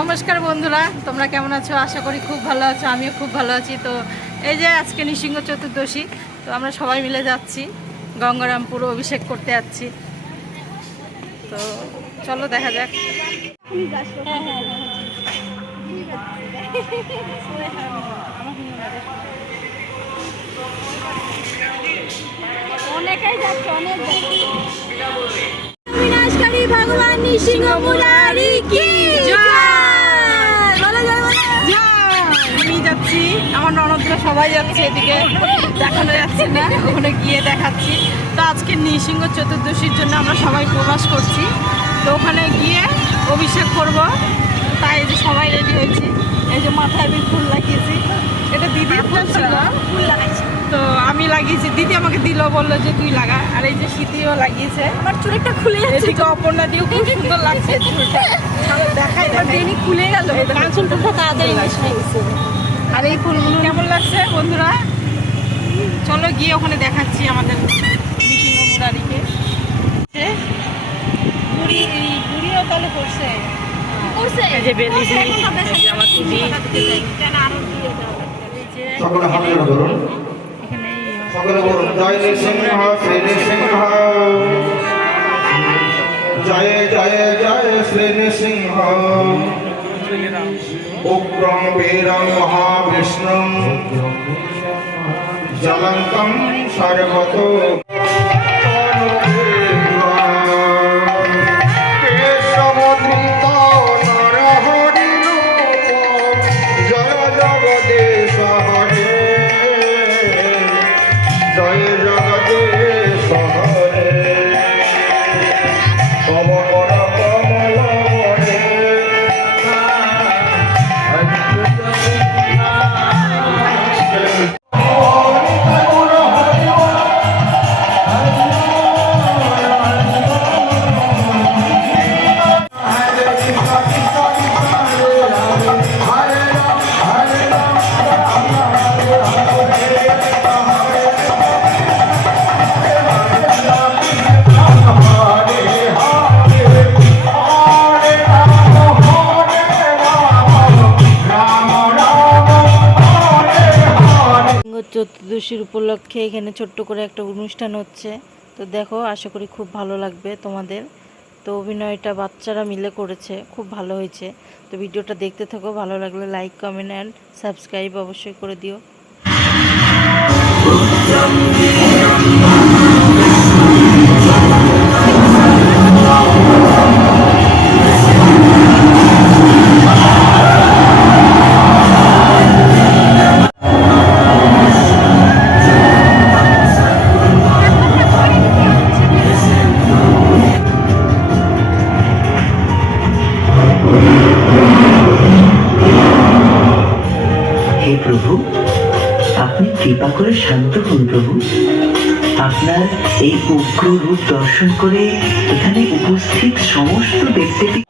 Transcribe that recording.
নমস্কার বন্ধুরা, তোমরা কেমন আছো? আশা করি খুব ভালো আছো। আমিও খুব ভালো আছি। তো এই যে আজকে নৃসিংহ চতুর্দশী, তো আমরা সবাই মিলে যাচ্ছি গঙ্গারামপুর, অভিষেক করতে যাচ্ছি। তো চলো দেখা যাক। অনেকেই যাচ্ছে, অনেক বিনাশকারী ভগবান নৃসিংহ মুরারি কি আমি যাচ্ছি, আমার ননদরা সবাই যাচ্ছে, এদিকে দেখানো যাচ্ছে না, ওখানে গিয়ে দেখাচ্ছি। তো আজকে নৃসিংহ চতুর্দশীর জন্য আমরা সবাই প্রবাস করছি। তো ওখানে গিয়ে অভিষেক করব, তাই এই যে সবাই রেডি হয়েছি। এই যে মাথায় আমি ফুল লাগিয়েছি, এটা দিদির ফুল ছিল, ফুল লাগাইছে। তো আমি লাগিয়েছি, দিদি আমাকে দিল, বললো যে তুই লাগা। আর এই যে শীতিও লাগিয়েছে। আমার চুলটা খুলে যাচ্ছে, এদিকে অপর্ণা দিয়েও খুব সুন্দর লাগছে চুলটা, দেখাই দেনি খুলে গেল, চুলটা তাড়াতাড়ি নষ্ট হয়ে গেছে। আর এই ফুলগুলো কেমন লাগছে বন্ধুরা? চলো গিয়ে ওখানে দেখাচ্ছি আমাদের নৃসিংহ মুরারিকে। বুড়িও তাহলে করছে, এই যে বেলি দি, এই যে আমার দিদি, সকলে হাত জোড় করুন, এখানে সকলে বলুন জয় নৃসিংহ শ্রী নৃসিংহ, জয় জয় জয় শ্রী নৃসিংহ, উগ্রং বীরং মহাবিষ্ণুং জ্বলন্तं সর্বতো চতুর্দশীর উপলক্ষে এখানে ছোট্ট করে একটা অনুষ্ঠান হচ্ছে। তো দেখো, আশা করি খুব ভালো লাগবে তোমাদের। তো অভিনয়টা বাচ্চারা মিলে করেছে, খুব ভালো হয়েছে। তো ভিডিওটা দেখতে থাকো, ভালো লাগলে লাইক, কমেন্ট অ্যান্ড সাবস্ক্রাইব অবশ্যই করে দিও। হে প্রভু, আপনি কৃপা করে শান্ত হন প্রভু। আপনার এই উগ্র রূপ দর্শন করে এখানে উপস্থিত সমস্ত দেবদেবী